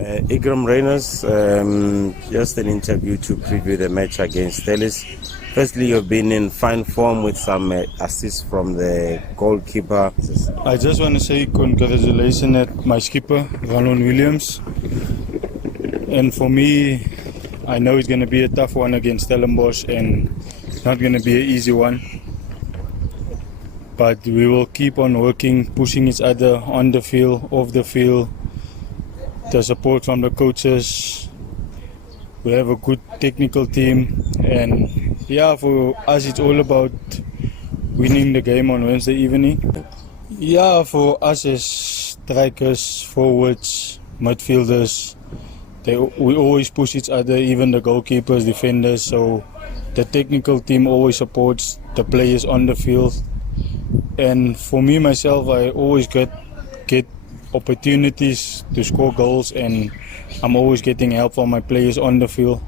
Iqraam, Rayners, just an interview to preview the match against Stellenbosch. Firstly, you've been in fine form with some assists from the goalkeeper. I just want to say congratulations at my skipper, Ronald Williams. And for me, I know it's going to be a tough one against Stellenbosch and not going to be an easy one. But we will keep on working, pushing each other on the field, off the field. The support from the coaches. We have a good technical team, and yeah, for us it's all about winning the game on Wednesday evening. Yeah, for us as strikers, forwards, midfielders, we always push each other, even the goalkeepers, defenders. So the technical team always supports the players on the field. And for me myself, I always get opportunities to score goals, and I'm always getting help from my players on the field.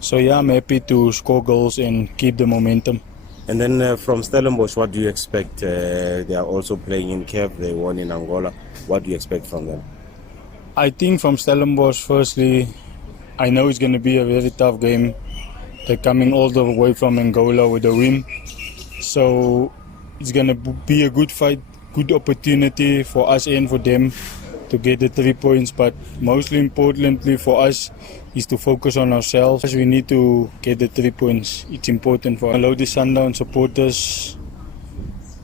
So yeah, I'm happy to score goals and keep the momentum. And then from Stellenbosch, what do you expect? They are also playing in Cape, they won in Angola. What do you expect from them? I think from Stellenbosch, firstly, I know it's going to be a very tough game. They're coming all the way from Angola with a win. So it's going to be a good fight, good opportunity for us and for them to get the 3 points. But mostly importantly for us is to focus on ourselves. We need to get the 3 points. It's important for Mamelodi Sundowns supporters.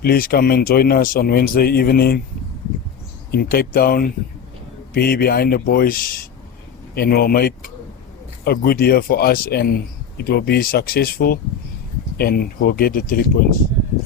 Please come and join us on Wednesday evening in Cape Town. Be behind the boys, and we'll make a good year for us, and it will be successful, and we'll get the 3 points.